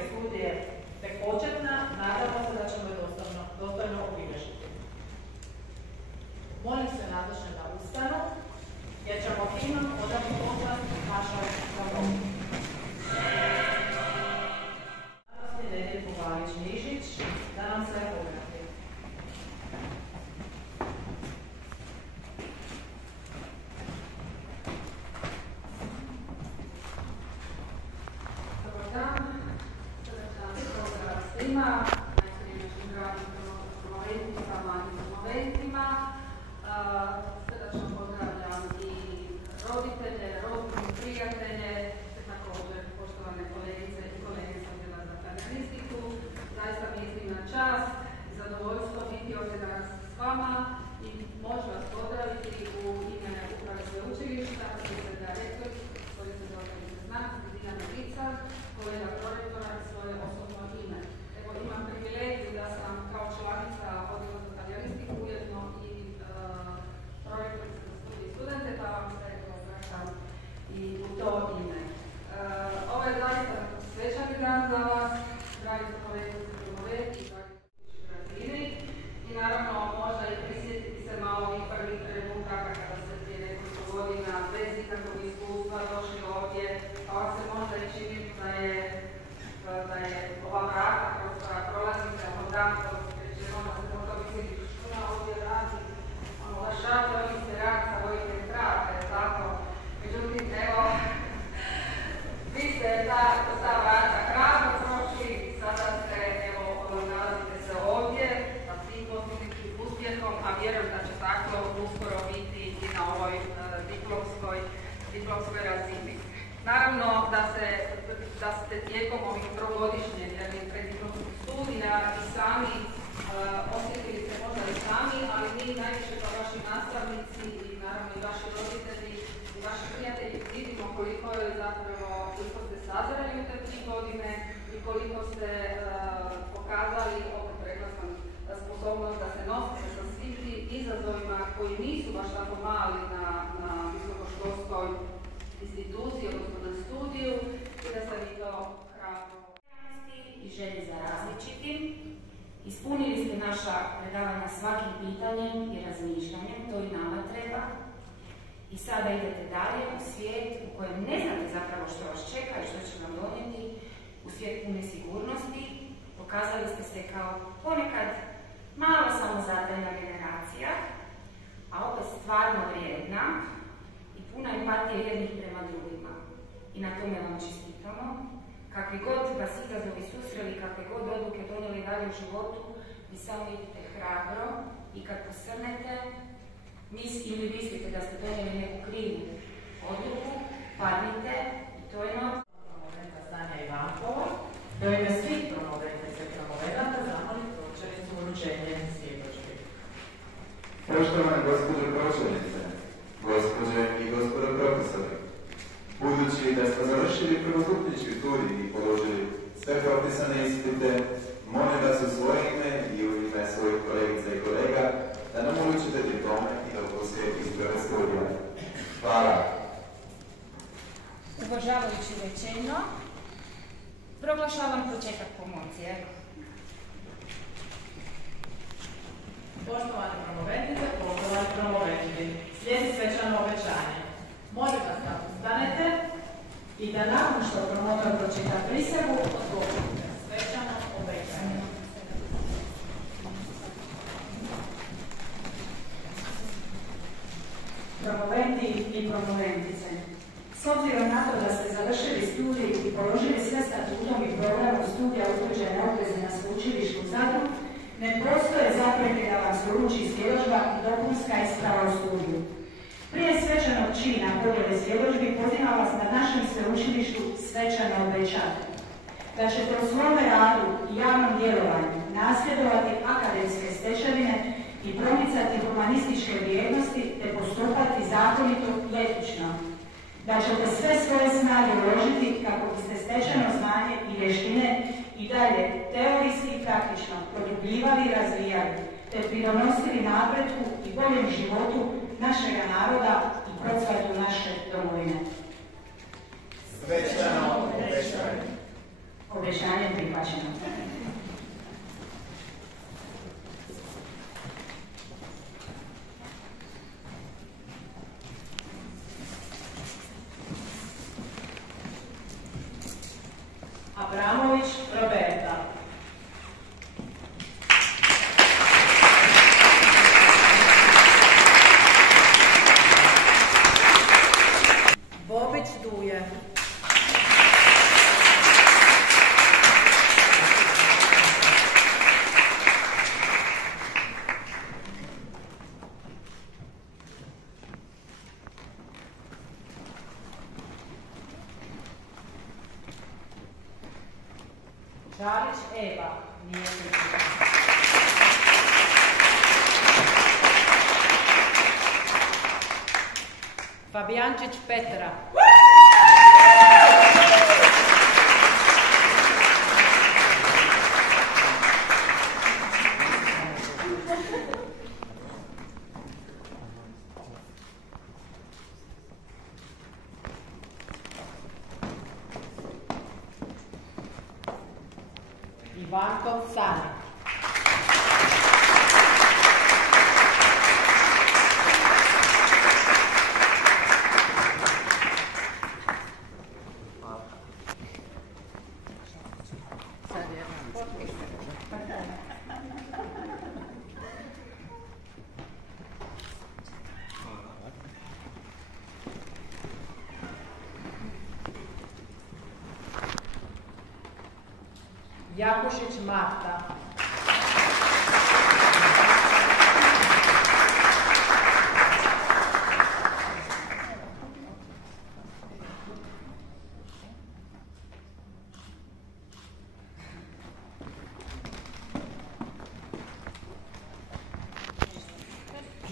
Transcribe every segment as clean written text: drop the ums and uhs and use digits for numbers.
doktorske studije tek početna, nadamo se da ćemo je dostojno obilježiti. Molim sve nazočne da ustanu, jer ćemo himnom odati počast našoj domovini. Radosni Nedeljko Balić-Mišić, da nam sve obrati. Dobar dan, srdačan pozdrav svima, najprije našim dragim promoventicama i promoventima. Srdačno pozdravljam i roditelje, rodbinu, prijatelje, te također poštovane kolegice i kolege sa Odjela za talianistiku. Zaista mi je iznimna čast i zadovoljstvo biti ovdje danas s vama i moći vas pozdraviti u ime uprave sveučilišta, predsjednika rektorice, profesorice doktorice znanosti Dijane Vicar, kolega prorektora i svoje osobno ime. Evo, imam privilegiju da sam kao članica Odjela za talijanistiku ujedno i prorektorica za studije i studente, pa vam se obraćam i u to ime. Ovo je zaista svečani dan za vas, dragi kolegice i kolege i dragi razini. I naravno možda i prisjetiti se malo ovih prvih trenutaka kada ste prije nekoliko godina bez ikakvog iskustva došli ovdje, pa vam se možda i čini da je ova vrata kroz koja prolazite, ono dan kroz da se možda misliti što na ovdje radi, ono šato oni se rad sa vojke trate, tako. Međutim, evo, vi ste ta vrata hladno prošli, sada ste, evo, nalazite se ovdje sa svim postignutim uspjehom, a vjerujem da će tako uskoro biti i na ovoj diplomskoj razini. Naravno da ste tijekom ovih trogodišnjih preddiplomskih studija i sami osjetili se možda i sami, ali mi najviše kao vaši nastavnici i naravno i vaši roditelji i vaši prijatelji vidimo koliko ste sazreli u te 3 godine i koliko ste pokazali, opet rekla sam, sposobnost da se nosite sa svim tim izazovima koji nisu baš tako mali na visokoškolskoj instituciji, odnosno na studiju, i da ste vi to hrabro i želji za različitim. Ispunili ste naša predavanja svakim pitanjem i razmišljanjem, to i nama treba. I sada idete dalje u svijet u kojem ne znate zapravo što vas čeka i što će vam donijeti, u svijet pune sigurnosti. Pokazali ste se kao ponekad malo samozatajna generacija, a opet stvarno vrijedna i puna empatije jednih prema drugima. I na tome vam čestitamo. Kakvi god vas izazovi susreli, kakve god odluke donijeli dalje u životu, vi samo idete hrabro i kad posrnete ili mislite da ste donijeli neku krivu odluku, padnite i to je noć. Promoventa Sanja Ivankova, do ime svih promoventice i promovenata zamolim pročelnicu uručenje svjedočbi. Poštovane gospođe pročelnice, gospođe i gospodo profesori, budući da smo završili prvostupnički studij i položili sve propisane ispite, molim vas u svoje ime i u ime svojih kolegica i kolega da nam uručite diplome i dopustke iz prve studija. Hvala. Uvažavajući rečeno, proglašavam početak promocije. Poštovane promoventice, poštovani promoventi, slijedi svečano obećanje. Molim vas da ustanete i da nakon što promotor pročita prisegu, odgovorite svečano obećanje. Promoventi i promoventice, s obzirom na to da ste završili studij i položili sve statutom i programom studija utvrđene obveze na sveučilištu u Zadru, ne postoje zapreke da vam se uruči svjedodžba i dopunska isprava u studiju. Prije svečanog čina podjele svjedodžbi pozivam vas na našem sveučilištu svečano obećati da ćete u svome radu i javnom djelovanju nasljedovati akademske stečevine i promicati humanističke vrijednosti te postupati zakonito i etično. Da ćete sve svoje snage uložiti kako biste stečeno znanje i vještine i dalje teorijski i praktično produbljivali i razvijali te pridonosili napretku i boljem životu našega naroda i procvatu naše domovine. Svečano obećanje. Obećanje prihvaćeno. Abramović Roberta. Bobić Duje. Čalić Eva, nije prisutna. Fabijančić Petra. Ivanko Sanek. Jakušić Marta.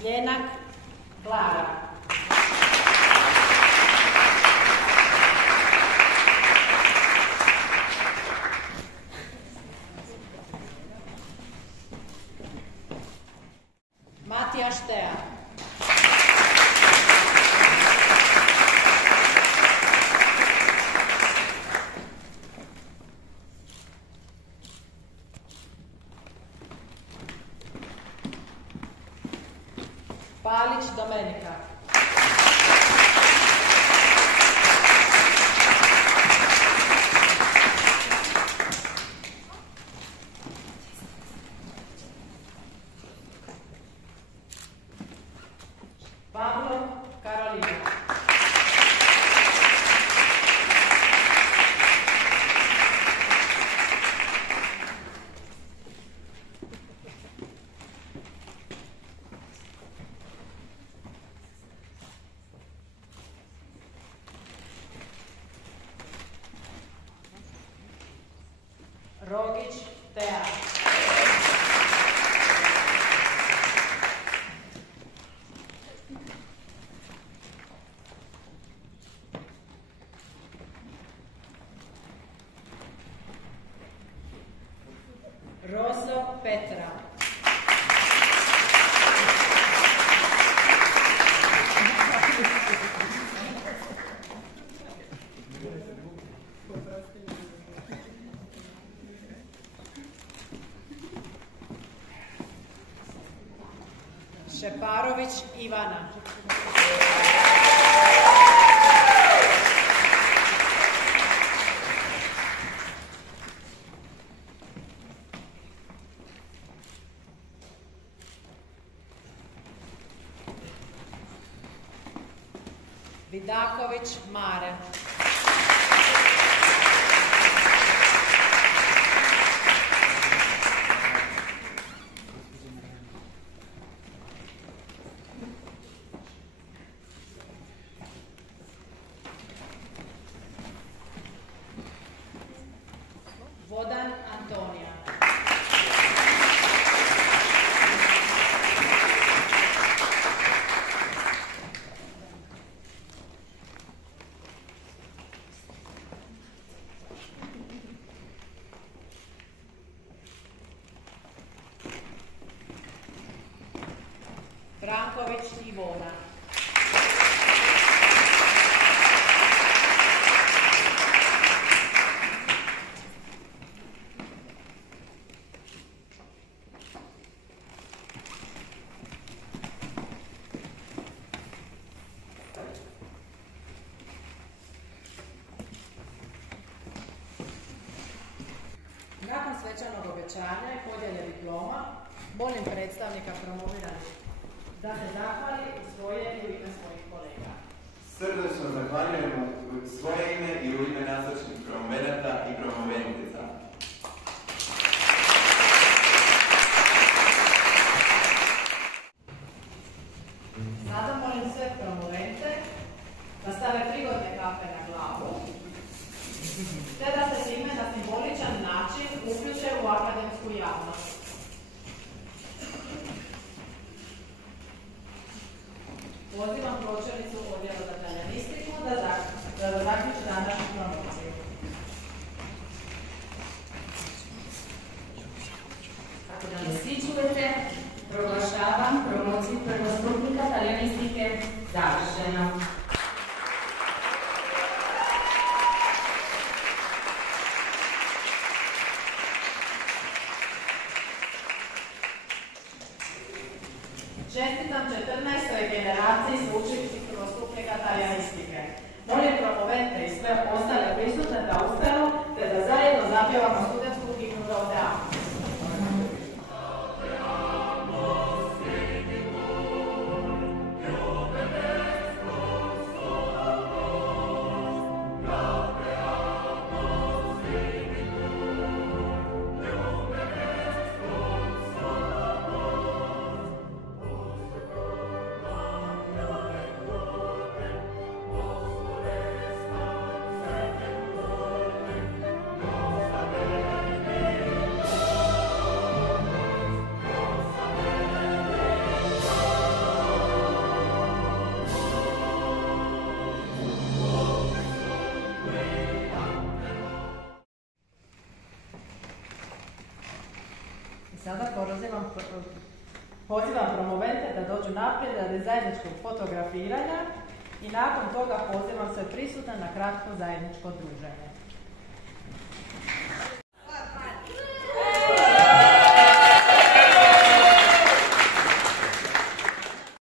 Ljenak Klara. Matija Šteja. Palić Domenika. Pavlo Karolina. Rogić Tea. Rozo Petra. Šeparović Ivana. Vidaković Mare. Vodan Antonija. Branković Ivona. svečanog obećanja i podjele diploma, molim predstavnika promoviranih da se zahvali u svoje i u ime svojih kolega. Srdačno zahvaljujemo u svoje ime i u ime nazočnih promovenata i promoventica. Sada molim sve promovente da stave prigodne kape na glavu, te da se time na simboličan način uključe u akademsku javnost. Pozivam pročelnicu odjela za talijanistiku da zaključi današnju promociju. Ako da me svi čujete, proglašavam promociju prvostupnika talijanistike završeno. Čestitam 14. generaciji sveučilišnih prvostupnika talijanistike. Molim promovente i sve ostale prisutne da ustanu te da zajedno zapjevamo studentsku himnu Rodea. Sada pozivam promovente da dođu naprijed radi zajedničkog fotografiranja i nakon toga pozivam sve prisutne na kratko zajedničko druženje.